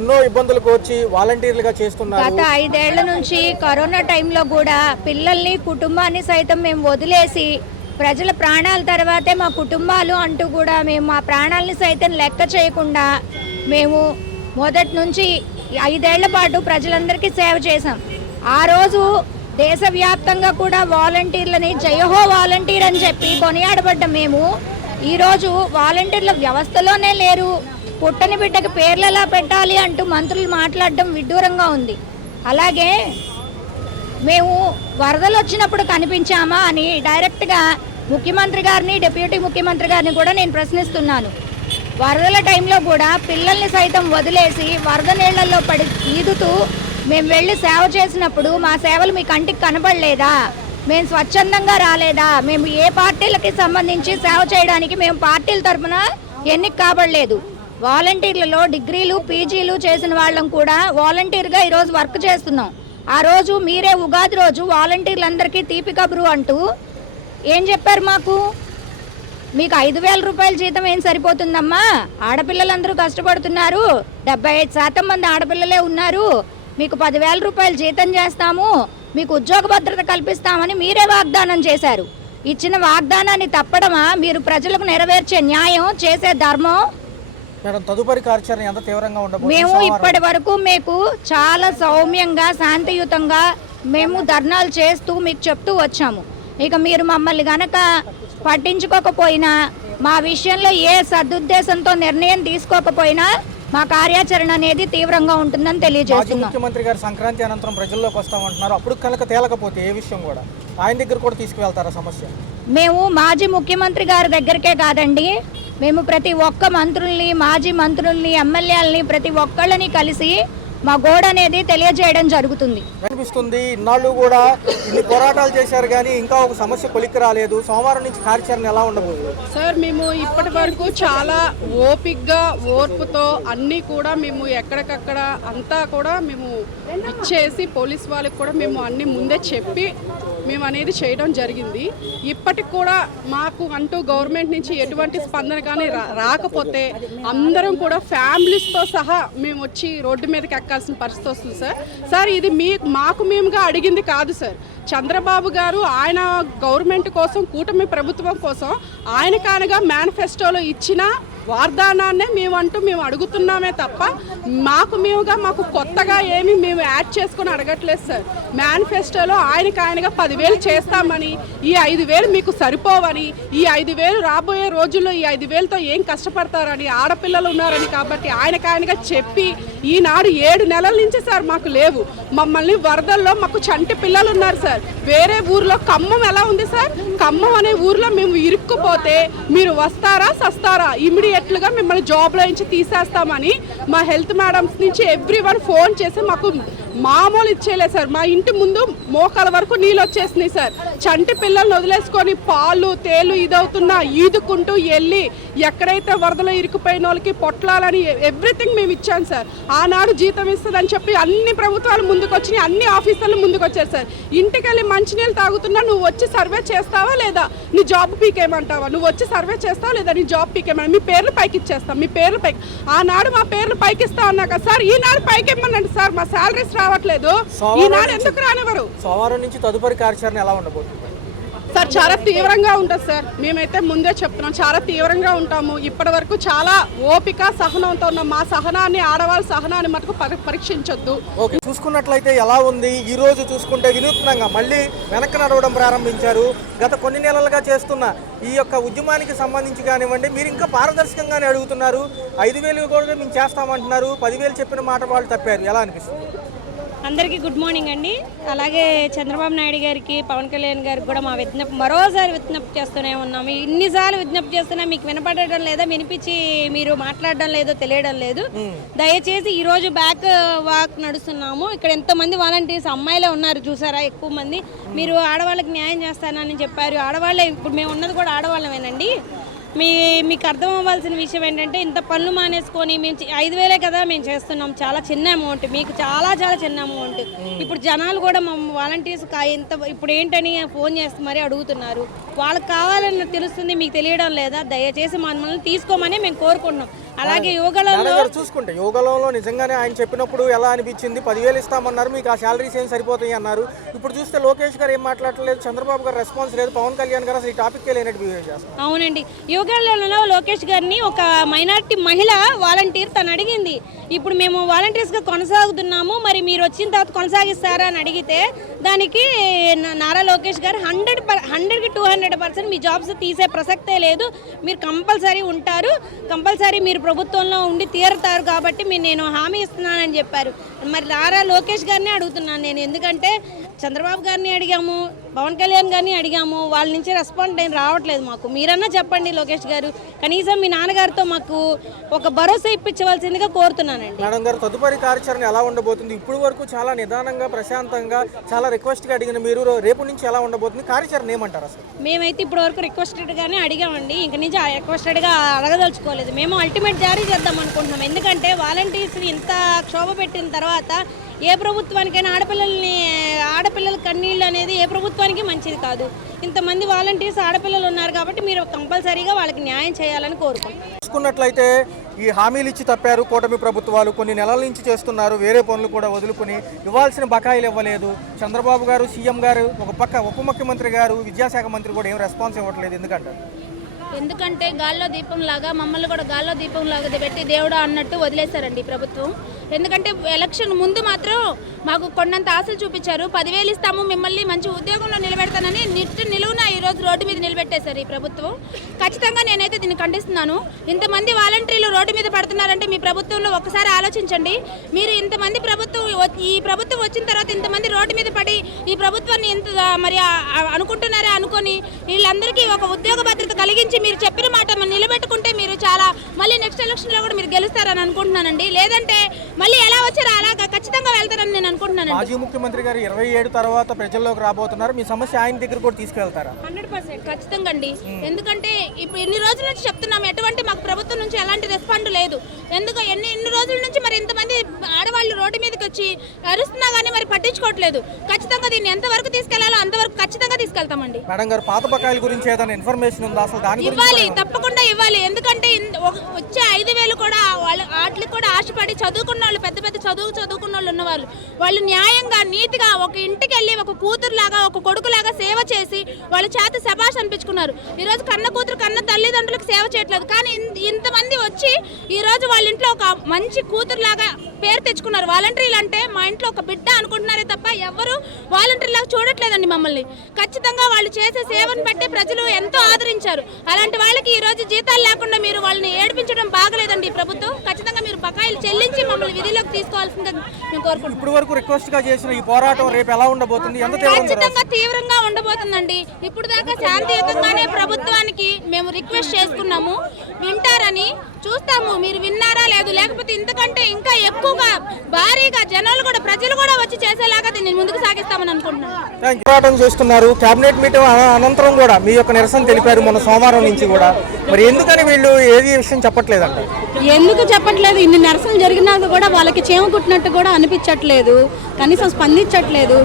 ఎన్నో ఇబ్బందులకు వచ్చి వాలంటీర్లుగా చేస్తున్నారు. గత 5 ఏళ్ల నుంచి కరోనా టైంలో కూడా పిల్లల్ని కుటుంబాన్ని సైతం మేము వదిలేసి ప్రజల ప్రాణాల తర్వాతే మా కుటుంబాలు అంటూ కూడా మేము మా ప్రాణాలని సైతం లెక్క చేయకుండా మేము మొదటి నుంచి 5 ఏళ్ల పాటు ప్రజలందరికీ సేవ చేశాం. ఆ రోజు దేశవ్యాప్తంగా కూడా వాలంటీర్లని జయహో వాలంటీర్ అని చెప్పి కొనియాడబడ్డ మేము ఈరోజు వాలంటీర్ల వ్యవస్థలోనే లేరు, పుట్టని బిడ్డకి పేర్లు ఎలా పెట్టాలి అంటూ మంత్రులు మాట్లాడడం విడ్డూరంగా ఉంది. అలాగే మేము వరదలు వచ్చినప్పుడు కనిపించామా అని డైరెక్ట్గా ముఖ్యమంత్రి గారిని డిప్యూటీ ముఖ్యమంత్రి గారిని కూడా నేను ప్రశ్నిస్తున్నాను. వరదల టైంలో కూడా పిల్లల్ని సైతం వదిలేసి వరద నీళ్లలో పడి ఈదుతూ మేము వెళ్ళి సేవ చేసినప్పుడు మా సేవలు మీ కంటికి కనబడలేదా? మేము స్వచ్ఛందంగా రాలేదా? మేము ఏ పార్టీలకి సంబంధించి సేవ చేయడానికి మేము పార్టీల తరఫున ఎన్నిక కాబడలేదు. వాలంటీర్లలో డిగ్రీలు పీజీలు చేసిన వాళ్ళం కూడా వాలంటీర్గా ఈరోజు వర్క్ చేస్తున్నాం. ఆ రోజు మీరే ఉగాది రోజు వాలంటీర్లందరికీ తీపి కబురు అంటూ ఏం చెప్పారు మాకు? మీకు 5,000 రూపాయల జీతం ఏం సరిపోతుందమ్మా? ఆడపిల్లలందరూ కష్టపడుతున్నారు, 75% మంది ఆడపిల్లలే ఉన్నారు, మీకు 10,000 రూపాయలు జీతం చేస్తాము, మీకు ఉద్యోగ భద్రత కల్పిస్తామని మీరే వాగ్దానం చేశారు. ఇచ్చిన వాగ్దానాన్ని తప్పడమా మీరు ప్రజలకు నెరవేర్చే న్యాయం, చేసే ధర్మం? తదుపరి కార్యాచరణ ఎంత తీవ్రంగా ఉండబోతుంది? మేము ఇప్పటి వరకు మీకు చాలా సౌమ్యంగా శాంతియుతంగా మేము ధర్నాలు చేస్తూ మీకు చెప్తూ వచ్చాము. ఇక మీరు మమ్మల్ని గనక పట్టించుకోకపోయినా, మా విషయంలో ఏ సదుద్దేశంతో నిర్ణయం తీసుకోకపోయినా మా కార్యాచరణ అనేది తీవ్రంగా ఉంటుందని తెలియజేస్తున్నాం. ముఖ్యమంత్రి గారు సంక్రాంతి అనంతరం ప్రజల్లోకి వస్తామంటున్నారు. అప్పుడు కనుక తేలకపోతే ఏ విషయం కూడా ఆయన దగ్గర కూడా తీసుకువెళ్తారా సమస్య? మేము మాజీ ముఖ్యమంత్రి గారి దగ్గరికే కాదండి, మేము ప్రతి ఒక్క మంత్రుల్ని, మాజీ మంత్రుల్ని, ఎమ్మెల్యేలని ప్రతి ఒక్కళ్ళని కలిసి మా గోడ అనేది తెలియజేయడం జరుగుతుంది. అనిపిస్తుంది ఇన్నాళ్ళు కూడా ఇన్ని పోరాటాలు చేశారు కానీ ఇంకా ఒక సమస్య కొలిక్కి రాలేదు. సోమవారం నుంచి కార్యాచరణ ఎలా ఉండబోతుంది? సార్, మేము ఇప్పటి వరకు చాలా ఓపిక్గా ఓర్పుతో అన్నీ కూడా మేము ఎక్కడికక్కడ అంతా కూడా మేము ఇచ్చేసి పోలీస్ వాళ్ళకి కూడా మేము అన్నీ ముందే చెప్పి మేము అనేది చేయడం జరిగింది. ఇప్పటికి కూడా మాకు అంటూ గవర్నమెంట్ నుంచి ఎటువంటి స్పందన కానీ రాకపోతే అందరం కూడా ఫ్యామిలీస్తో సహా మేము వచ్చి రోడ్డు మీదకి ఎక్కాల్సిన పరిస్థితి వస్తుంది సార్. ఇది మాకు మేముగా అడిగింది కాదు సార్. చంద్రబాబు గారు ఆయన గవర్నమెంట్ కోసం, కూటమి ప్రభుత్వం కోసం ఆయన కానగా మేనిఫెస్టోలో ఇచ్చిన వాగ్దానాన్నే మేము అడుగుతున్నామే తప్ప మాకు కొత్తగా ఏమి మేము యాడ్ చేసుకొని అడగట్లేదు సార్. మేనిఫెస్టోలో ఆయనగా 10,000 చేస్తామని, ఈ 5,000 మీకు సరిపోవని, ఈ 5,000 రాబోయే రోజుల్లో ఈ 5,000తో ఏం కష్టపడతారని, ఆడపిల్లలు ఉన్నారని కాబట్టి ఆయనగా చెప్పి ఈనాడు 7 నెలల నుంచి సార్ మాకు లేవు. మమ్మల్ని వరదల్లో మాకు చంటి పిల్లలు ఉన్నారు సార్. వేరే ఊర్లో ఖమ్మం ఎలా ఉంది సార్? ఖమ్మం అనే ఊర్లో మేము ఇరుక్కుపోతే మీరు వస్తారా సస్తారా, ఇమీడియట్లుగా మిమ్మల్ని జాబ్లో నుంచి తీసేస్తామని మా హెల్త్ మేడమ్స్ నుంచి ఎవ్రీవన్ ఫోన్ చేసి మాకు మామూలు ఇచ్చేయలేదు సార్. మా ఇంటి ముందు మోకాల వరకు నీళ్ళు వచ్చేసినాయి సార్. చంటి పిల్లల్ని వదిలేసుకొని పాలు తేలు ఇదవుతున్నా ఈదుకుంటూ వెళ్ళి ఎక్కడైతే వరదలో ఇరుక్కుపోయిన వాళ్ళకి పొట్లాలని ఎవ్రీథింగ్ మేము ఇచ్చాం సార్. ఆనాడు జీతం ఇస్తుందని చెప్పి అన్ని ప్రభుత్వాలు ముందుకు వచ్చినాయి, అన్ని ఆఫీసర్లు ముందుకు వచ్చారు సార్. ఇంటికి వెళ్ళి మంచినీళ్ళు తాగుతున్నా నువ్వు వచ్చి సర్వే చేస్తావా లేదా, నీ జాబ్ పీకేయమంటావా, నువ్వు వచ్చి సర్వే చేస్తావా లేదా, నీ జాబ్ పీకేయమని మీ పేర్లు పైకి ఇచ్చేస్తాం, మీ పేర్లు పైకి. ఆనాడు మా పేర్లు పైకి ఇస్తా అన్నాక సార్ ఈనాడు పైకి ఇమ్మనండి సార్, మా శాలరీస్ రావట్లేదు, ఈనాడు ఎందుకు రానివ్వరు? సోమవారం నుంచి తదుపరి కార్యాచరణ ఎలా ఉండబోతుంది సార్? చాలా తీవ్రంగా ఉంటుంది సార్. మేమైతే ముందే చెప్తున్నాం, చాలా తీవ్రంగా ఉంటాము. ఇప్పటి వరకు చాలా ఓపిక సహనంతో ఉన్నాం. మా సహనాన్ని, ఆడవాళ్ళ సహనాన్ని మటుకు పరీక్షించొద్దు. ఓకే, చూసుకున్నట్లయితే ఎలా ఉంది? ఈ రోజు చూసుకుంటే వినూత్నంగా మళ్ళీ వెనక్కి నడవడం ప్రారంభించారు. గత కొన్ని నెలలుగా చేస్తున్న ఈ యొక్క ఉద్యమానికి సంబంధించి కానివ్వండి, మీరు ఇంకా పారదర్శకంగానే అడుగుతున్నారు. 5,000 కూడా మేము చేస్తామంటున్నారు, 10,000 చెప్పిన మాట వాళ్ళు తప్పారు. ఎలా అనిపిస్తుంది? అందరికీ గుడ్ మార్నింగ్ అండి. అలాగే చంద్రబాబు నాయుడు గారికి, పవన్ కళ్యాణ్ గారికి కూడా మా మరోసారి విజ్ఞప్తి చేస్తూనే ఉన్నాము. ఇన్నిసార్లు విజ్ఞప్తి చేస్తున్నా మీకు వినపడడం లేదా, వినిపించి మీరు మాట్లాడడం లేదో తెలియడం లేదు. దయచేసి ఈరోజు బ్యాక్ వాక్ నడుస్తున్నాము. ఇక్కడ ఎంతమంది వాలంటీర్స్ అమ్మాయిలే ఉన్నారు చూసారా, ఎక్కువ మంది. మీరు ఆడవాళ్ళకి న్యాయం చేస్తానని చెప్పారు. ఆడవాళ్ళే, ఇప్పుడు మేము ఉన్నది కూడా ఆడవాళ్ళమేనండి. మీకు అర్థం అవ్వాల్సిన విషయం ఏంటంటే, ఇంత పనులు మానేసుకొని మేము 5,000 కదా మేము చేస్తున్నాం, చాలా చిన్న అమౌంట్, మీకు చాలా చాలా చిన్న అమౌంట్. ఇప్పుడు జనాలు కూడా మా వాలంటీర్స్ ఇంత ఇప్పుడు ఏంటని ఫోన్ చేసి మరీ అడుగుతున్నారు. వాళ్ళకి కావాలని తెలుస్తుంది, మీకు తెలియడం లేదా? దయచేసి మమ్మల్ని తీసుకోమని మేము కోరుకుంటున్నాం. అలాగే యువగలంలో చూసుకుంటే యువగలంలో నిజంగానే ఆయన చెప్పినప్పుడు ఎలా అనిపించింది? 10,000 ఇస్తామన్నారు, మీకు ఆ శాలరీస్ ఏం సరిపోతాయి అన్నారు. ఇప్పుడు చూస్తే లోకేష్ గారు ఏం మాట్లాడలేదు, చంద్రబాబు గారు రెస్పాన్స్ లేదు, పవన్ కళ్యాణ్ గారు అసలు ఈ టాపిక్ లేనట్టు బిహేవ్ చేస్తారు. అవునండి, యువగలంలో లోకేష్ గారిని ఒక మైనారిటీ మహిళ వాలంటీర్ తను అడిగింది, ఇప్పుడు మేము వాలంటీర్స్గా కొనసాగుతున్నాము, మరి మీరు వచ్చిన తర్వాత కొనసాగిస్తారా అని అడిగితే దానికి నారా లోకేష్ గారు 100కి 200% మీ జాబ్స్ తీసే ప్రసక్తే లేదు, మీరు కంపల్సరీ ఉంటారు, కంపల్సరీ మీరు ప్రభుత్వంలో ఉండి తీరుతారు కాబట్టి నేను హామీ ఇస్తున్నానని చెప్పారు. మరి నారా లోకేష్ గారిని అడుగుతున్నాను నేను, ఎందుకంటే చంద్రబాబు గారిని అడిగాము, పవన్ కళ్యాణ్ గారిని అడిగాము, వాళ్ళ నుంచి రెస్పాండ్ ఏం రావట్లేదు మాకు. మీరన్నా చెప్పండి లోకేష్ గారు, కనీసం మీ నాన్నగారితో మాకు ఒక భరోసా ఇప్పించవలసిందిగా కోరుతున్నానండి. మేడం గారు, తదుపరి కార్యాచరణ ఎలా ఉండబోతుంది? ఇప్పుడు వరకు చాలా నిదానంగా ప్రశాంతంగా చాలా రిక్వెస్ట్గా అడిగిన మీరు రేపు నుంచి ఎలా ఉండబోతుంది? కార్యాచరణ ఏమంటారు అసలు? మేమైతే ఇప్పుడు వరకు రిక్వెస్టెడ్గానే అడిగామండి, ఇంక నుంచి రిక్వెస్టెడ్గా అడగదలుచుకోలేదు. మేము అల్టిమేట్ జారీ చేద్దాం అనుకుంటున్నాం. ఎందుకంటే వాలంటీర్స్ ఇంత క్షోభ పెట్టిన తర్వాత ఏ ప్రభుత్వానికైనా ఆడపిల్లల కన్నీళ్ళు అనేది ఏ ప్రభుత్వానికి మంచిది కాదు. ఇంతమంది వాలంటీర్స్ ఆడపిల్లలు ఉన్నారు కాబట్టి మీరు కంపల్సరీగా వాళ్ళకి న్యాయం చేయాలని కోరుకుంటున్నాం. చూసుకున్నట్లయితే ఈ హామీలు ఇచ్చి తప్పారు కూటమి ప్రభుత్వాలు, కొన్ని నెలల నుంచి చేస్తున్నారు, వేరే పనులు కూడా వదులుకుని ఇవ్వాల్సిన బకాయిలు ఇవ్వలేదు. చంద్రబాబు గారు, సీఎం గారు, ఒక పక్క ఉప ముఖ్యమంత్రి గారు, విద్యాశాఖ మంత్రి కూడా ఏం రెస్పాన్స్ ఇవ్వట్లేదు. ఎందుకంటే గాల్లో దీపం లాగా మమ్మల్ని కూడా గాల్లో దీపం లాగా పెట్టి దేవుడు అన్నట్టు వదిలేశారండి ప్రభుత్వం. ఎందుకంటే ఎలక్షన్ ముందు మాత్రం మాకు కొన్నంత ఆశలు చూపించారు, 10,000 ఇస్తాము, మిమ్మల్ని మంచి ఉద్యోగంలో నిలబెడతానని నిలువున ఈరోజు రోడ్డు మీద నిలబెట్టేశారు ఈ ప్రభుత్వం. ఖచ్చితంగా నేనైతే దీన్ని ఖండిస్తున్నాను. ఇంతమంది వాలంటీర్లు రోడ్డు మీద పడుతున్నారంటే మీ ప్రభుత్వంలో ఒకసారి ఆలోచించండి. మీరు ఇంతమంది ఈ ప్రభుత్వం వచ్చిన తర్వాత ఇంతమంది రోడ్డు మీద పడి ఈ ప్రభుత్వాన్ని ఇంత మరి అనుకుంటున్నారే అనుకొని వీళ్ళందరికీ ఒక ఉద్యోగ భద్రత కలిగించి మీరు చెప్పిన మాట నిలబెట్టుకుంటే మీరు చాలా మళ్ళీ నెక్స్ట్ ఎలక్షన్లో కూడా మీరు గెలుస్తారని అనుకుంటున్నానండి. లేదంటే మళ్ళీ ఎలా వచ్చారో అలాగా ఖచ్చితంగా వెళ్తారని నేను అనుకుంటున్నాను. మాజీ ముఖ్యమంత్రి గారు 27 తర్వాత ప్రజల్లోకి రాబోతున్నారు, మీ సమస్య ఆయన దగ్గర కూడా తీసుకెళ్తారా? 100% ఖచ్చితంగా అండి. ఎందుకంటే ఇప్పుడు ఎన్ని రోజుల నుంచి చెప్తున్నాము, ఎటువంటి మాకు ప్రభుత్వం నుంచి ఎలాంటి రెస్పాండ్ లేదు. ఎందుకు ఎన్ని రోజుల నుంచి మరి ఇంతమంది ఆడవాళ్ళు రోడ్డు మీదకి వచ్చి అరుస్తున్నా కానీ మరి పట్టించుకోవట్లేదు. ఖచ్చితంగా దీన్ని ఎంతవరకు తీసుకెళ్లాలో అంతవరకు ఖచ్చితంగా తీసుకెళ్తామండి. మేడం గారు, పాత బకాయిల గురించి ఏదైనా ఇన్ఫర్మేషన్ ఉందా అసలు? దాని ఇవ్వాలి, తప్పకుండా ఇవ్వాలి. ఎందుకంటే వచ్చే 5,000 కూడా వాటికి కూడా ఆశపడి చదువుకున్న వాళ్ళు, పెద్ద పెద్ద చదువుకున్న వాళ్ళు ఉన్నవాళ్ళు, వాళ్ళు న్యాయంగా నీతిగా ఒక ఇంటికి వెళ్ళి ఒక కూతురులాగా ఒక కొడుకులాగా సేవ చేసి వాళ్ళ చేత శభాష్ అనిపించుకున్నారు. ఈరోజు కన్న కూతురు కన్న తల్లిదండ్రులకు సేవ చేయట్లేదు, కానీ ఇంతమంది వచ్చి ఈరోజు వాళ్ళ ఇంట్లో ఒక మంచి కూతురులాగా పేరు తెచ్చుకున్నారు. వాలంటీర్లు అంటే మా ఇంట్లో ఒక బిడ్డ అనుకుంటున్నారే తప్ప ఎవరు వాలంటీర్లాగా చూడట్లేదండి మమ్మల్ని. ఖచ్చితంగా వాళ్ళు చేసే సేవను బట్టి ప్రజలు ఎంతో ఆదరించారు. అలాంటి వాళ్ళకి ఈ రోజు జీతాలు లేకుండా మీరు వాళ్ళని ఏడిపించడం బాగలేదండి ప్రభుత్వం. ఖచ్చితంగా మీరు బకాయిలు చెల్లించి మమ్మల్ని విధిలోకి తీసుకోవాల్సిందిగా మేము కోరుకుంటున్నాం. ఇప్పుడు వరకు రిక్వెస్ట్ గా చేసిన ఈ పోరాటం రేపు ఎలా ఉండబోతుంది? ఖచ్చితంగా తీవ్రంగా ఉండబోతుందండి. ఇప్పుడు దాకా శాంతియుతంగానే ప్రభుత్వానికి మేము రిక్వెస్ట్ చేసుకున్నాము, వింటారని చూస్తాము. మీరు విన్నారా లేదు, లేకపోతే ఇంతకంటే ఇంకా ఎక్కువగా భారీగా జనాలు కూడా ప్రజలు కూడా వచ్చి చేసేలాగా దీన్ని ముందుకు సాగిస్తామని అనుకుంటున్నాను. పోరాటం చేస్తున్నారు. కేబినెట్ మీటింగ్ అనంతరం కూడా మీ యొక్క నిరసన తెలిపారు మొన్న సోమవారం నుంచి కూడా. మరి ఎందుకని వీళ్ళు ఏది విషయం చెప్పట్లేదంట? ఎందుకు చెప్పట్లేదు? ఇన్ని నిరసనలు జరిగినాక కూడా వాళ్ళకి చేమ కుట్టినట్టు కూడా అనిపించట్లేదు, కనీసం స్పందించట్లేదు.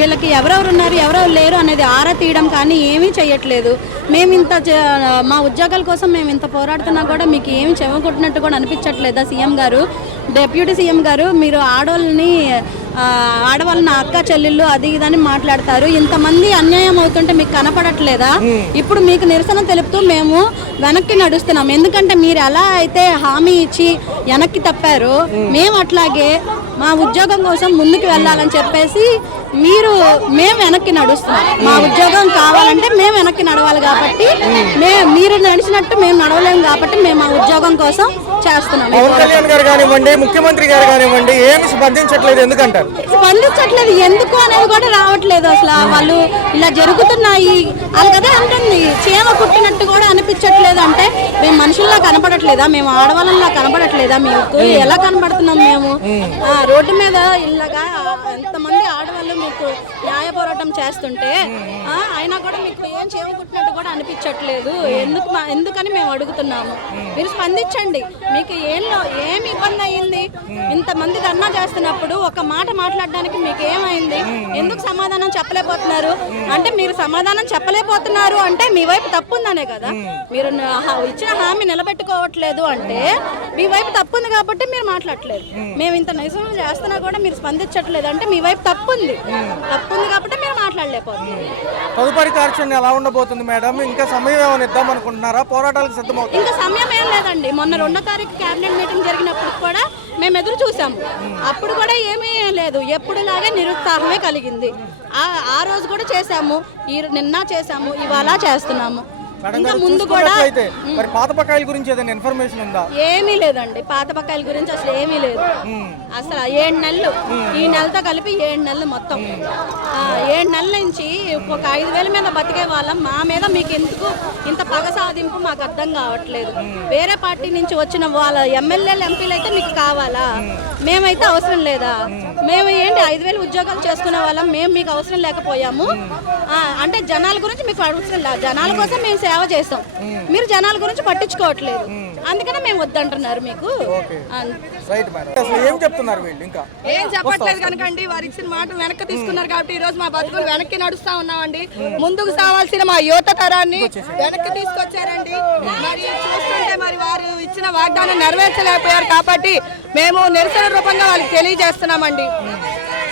వీళ్ళకి ఎవరెవరు ఉన్నారు ఎవరెవరు లేరు అనేది ఆరా తీయడం కానీ ఏమీ చేయట్లేదు. మేము మా ఉద్యోగాల కోసం మేము ఇంత పోరాడుతున్నా కూడా మీకు ఏమి చెమ కుట్టినట్టు కూడా అనిపించట్లేదా? సీఎం గారు, డిప్యూటీ సీఎం గారు, మీరు ఆడవాళ్ళని అక్క చెల్లెళ్ళు అది ఇదని మాట్లాడతారు. ఇంతమంది అన్యాయం అవుతుంటే మీకు కనపడట్లేదా? ఇప్పుడు మీకు నిరసన తెలుపుతూ మేము వెనక్కి నడుస్తున్నాం. ఎందుకంటే మీరు ఎలా అయితే హామీ ఇచ్చి వెనక్కి తప్పారో మేము అట్లాగే మా ఉద్యోగం కోసం ముందుకు వెళ్ళాలని చెప్పేసి మేము వెనక్కి నడుస్తున్నాం. మా ఉద్యోగం కావాలంటే మేము వెనక్కి నడవాలి కాబట్టి మీరు నడిచినట్టు మేము నడవలేము కాబట్టి మేము మా ఉద్యోగం కోసం చేస్తున్నాం. పవన్ కళ్యాణ్ గారు కానివ్వండి, ముఖ్యమంత్రి గారు కానివ్వండి, ఏమి స్పందించట్లేదు. ఎందుకంటారు? స్పందించట్లేదు ఎందుకు అనేది కూడా రావట్లేదు. అసలు వాళ్ళు ఇలా జరుగుతున్నాయి అలాగే అంటుంది, చీమ కుట్టినట్టు కూడా అనిపించట్లేదు. అంటే మేము మనుషుల్లా కనపడట్లేదా? మేము ఆడవాళ్ళలా కనపడట్లేదా? మీకు ఎలా కనపడుతున్నాం? మేము రోడ్డు మీద ఇలాగా ఎంతమంది ఆడవాళ్ళు మీకు న్యాయ పోరాటం చేస్తుంటే అయినా కూడా మీకు ఏం చీమ కుట్టినట్టు కూడా అనిపించట్లేదు. ఎందుకని మేము అడుగుతున్నాము. మీరు స్పందించండి. మీకు ఏం ఇబ్బంది అయ్యింది? ఇంత ఇంతమంది ధర్నా చేస్తున్నప్పుడు ఒక మాట మాట్లాడడానికి మీకు ఏమైంది? ఎందుకు సమాధానం చెప్పలేకపోతున్నారు? అంటే మీరు సమాధానం చెప్పలేకపోతున్నారు అంటే మీ వైపు తప్పు ఉందనే కదా. మీరు ఇచ్చిన హామీ నిలబెట్టుకోవట్లేదు అంటే మీ వైపు తప్పు ఉంది కాబట్టి మీరు మాట్లాడట్లేదు. మేము ఇంత నిజం చేస్తున్నా కూడా మీరు స్పందించట్లేదు అంటే మీ వైపు తప్పు ఉంది కాబట్టి మీరు మాట్లాడలేకపోతున్నారు. తదుపరి కార్యాచరణ ఎలా ఉండబోతుంది మేడం? ఇంకా సమయం ఏమైనా ఇద్దాం అనుకుంటున్నారా? పోరాటాలకు సిద్ధమవుతుంది? ఇంకా సమయం ఏం లేదండి. మొన్న 2వ తారీఖు క్యాబినెట్ మీటింగ్ జరిగినప్పుడు కూడా మేము ఎదురు చూసాము. అప్పుడు కూడా ఏమీ లేదు, ఎప్పుడులాగే నిరుత్సాహమే కలిగింది. ఆ రోజు కూడా చేసాము, నిన్న చేసాము, ఇవాళ చేస్తున్నాము. ఇంకా ముందు కూడా మరి పాత బకాయిల గురించి ఏదైనా ఇన్ఫర్మేషన్ ఉందా? ఏమీ లేదండి, పాత బకాయిల గురించి అసలు ఏమీ లేదు. అసలు 7 నెలలు, ఈ నెలతో కలిపి 7 నెలలు మొత్తం. 7 నెలల నుంచి ఒక 5,000 మీద బతికే వాళ్ళం. మా మీద మీకు ఎందుకు ఇంత పగ సాధింపు మాకు అర్థం కావట్లేదు. వేరే పార్టీ నుంచి వచ్చిన వాళ్ళ ఎమ్మెల్యేలు ఎంపీలు అయితే మీకు కావాలా? మేమైతే అవసరం లేదా? మేము ఏంటి 5,000 ఉద్యోగాలు చేసుకునే వాళ్ళం, మేము మీకు అవసరం లేకపోయాము అంటే జనాల గురించి మీకు అవసరం లేదు. జనాల కోసం మేము సేవ చేస్తాం, మీరు జనాల గురించి పట్టించుకోవట్లేదు, అందుకనే మేము వద్దంటున్నారు మీకు. ఏం చెప్తున్నారు వీళ్ళు? ఇంకా ఏం చెప్పట్లేదు కనుకండి, వారు ఇచ్చిన మాట వెనక్కి తీసుకున్నారు కాబట్టి ఈ రోజు మా బతుకులు వెనక్కి నడుస్తా ఉన్నామండి. ముందుకు సావాల్సిన మా యువత తరాన్ని వెనక్కి తీసుకొచ్చారండి. మరి చూస్తుంటే మరి వారు ఇచ్చిన వాగ్దానం నెరవేర్చలేకపోయారు కాబట్టి మేము నిరసన రూపంగా వాళ్ళకి తెలియజేస్తున్నామండి.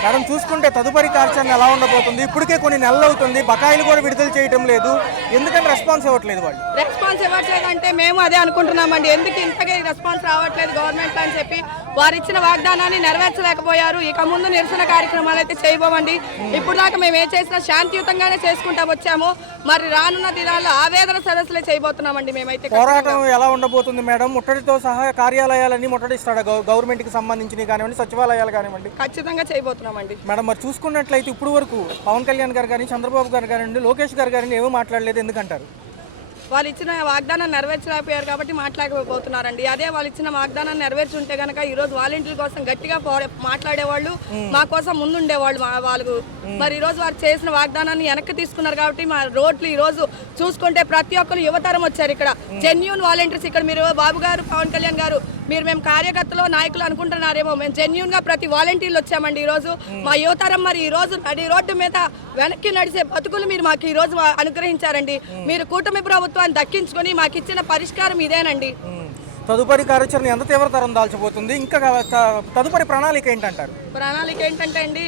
మేడం, చూసుకుంటే తదుపరి కార్యాచరణ ఎలా ఉండబోతుంది? ఇప్పటికే కొన్ని నెలలు అవుతుంది, బకాయిలు కూడా విడుదల చేయడం లేదు. ఎందుకంటే రెస్పాన్స్ ఇవ్వట్లేదు వాళ్ళు. రెస్పాన్స్ ఇవ్వట్లేదంటే మేము అదే అనుకుంటున్నామండి. ఎందుకు ఇంతగా రెస్పాన్స్ రావట్లేదు గవర్నమెంట్ అని చెప్పి వారు ఇచ్చిన వాగ్దానాన్ని నెరవేర్చలేకపోయారు. ఇక ముందు నిరసన కార్యక్రమాలు అయితే చేయబోమండి. ఇప్పుడు దాకా మేము ఏం చేసినా శాంతియుతంగానే చేసుకుంటా వచ్చాము. మరి రానున్న దినాల్లో ఆవేదన సదస్సులే చేయబోతున్నామండి. మేమైతే పోరాటం ఎలా ఉండబోతుంది మేడం? ముట్టడితో సహా కార్యాలయాలన్నీ ముట్టడిస్తాడా? గవర్నమెంట్ కి సంబంధించినవి కానివ్వండి, సచివాలయాలు కానివ్వండి. ఖచ్చితంగా చేయబోతున్నామండి మేడం. మరి చూసుకున్నట్లయితే ఇప్పుడు వరకు పవన్ కళ్యాణ్ గారు కానీ, చంద్రబాబు గారు కానివ్వండి, లోకేష్ గారు కానీ ఏమీ మాట్లాడలేదు. ఎందుకంటారు? వాళ్ళు ఇచ్చిన వాగ్దానం నెరవేర్చలేకపోయారు కాబట్టి మాట్లాడకపోతున్నారండి. అదే వాళ్ళు ఇచ్చిన వాగ్దానాన్ని నెరవేర్చి ఉంటే కనుక ఈ రోజు వాలంటీర్ల కోసం గట్టిగా మాట్లాడేవాళ్ళు, మా కోసం ముందుండేవాళ్ళు వాళ్ళు. మరి ఈ రోజు వారు చేసిన వాగ్దానాన్ని వెనక్కి తీసుకున్నారు కాబట్టి మా రోడ్లు ఈ రోజు చూసుకుంటే ప్రతి ఒక్కరు యువతరం వచ్చారు. ఇక్కడ జెన్యూన్ వాలంటీర్స్, ఇక్కడ మీరు బాబు గారు, పవన్ కళ్యాణ్ గారు, మీరు మేము కార్యకర్తలు నాయకులు అనుకుంటున్నారేమో, మేము జెన్యూన్ గా ప్రతి వాలంటీర్లు వచ్చామండి. ఈ రోజు మా యువతరం మరి ఈ రోజు నడి రోడ్డు మీద వెనక్కి నడిచే బతుకులు మీరు మాకు ఈ రోజు అనుగ్రహించారండి. మీరు కూటమి ప్రభుత్వాన్ని దక్కించుకొని మాకు ఇచ్చిన పరిష్కారం ఇదేనండి. తదుపరి కార్యాచరణ ఎంత తీవ్రతరం దాల్చబోతుంది? ఇంకా తదుపరి ప్రణాళిక ఏంటంటారు? ప్రణాళిక ఏంటంటే అండి,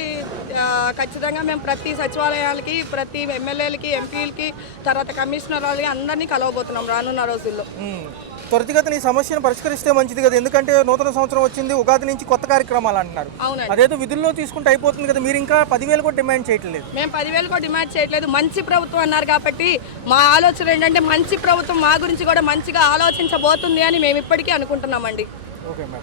ఖచ్చితంగా మేము ప్రతి సచివాలయాలకి, ప్రతి ఎమ్మెల్యేలకి, ఎంపీలకి, తర్వాత కమిషనర్ వాళ్ళకి అందరినీ కలవబోతున్నాం రానున్న రోజుల్లో. త్వరితగతిన ఈ సమస్యను పరిష్కరిస్తే మంచిది కదా. ఎందుకంటే నూతన సంవత్సరం వచ్చింది, ఉగాది నుంచి కొత్త కార్యక్రమాలు అంటున్నారు. అదేదో విధుల్లో తీసుకుంటే అయిపోతుంది కదా. మీరు ఇంకా 10,000 కూడా డిమాండ్ చేయట్లేదు. మేము 10,000 కూడా డిమాండ్ చేయట్లేదు. మంచి ప్రభుత్వం అన్నారు కాబట్టి మా ఆలోచన ఏంటంటే మంచి ప్రభుత్వం మా గురించి కూడా మంచిగా ఆలోచించబోతుంది అని మేము ఇప్పటికీ అనుకుంటున్నామండి. Okay madam.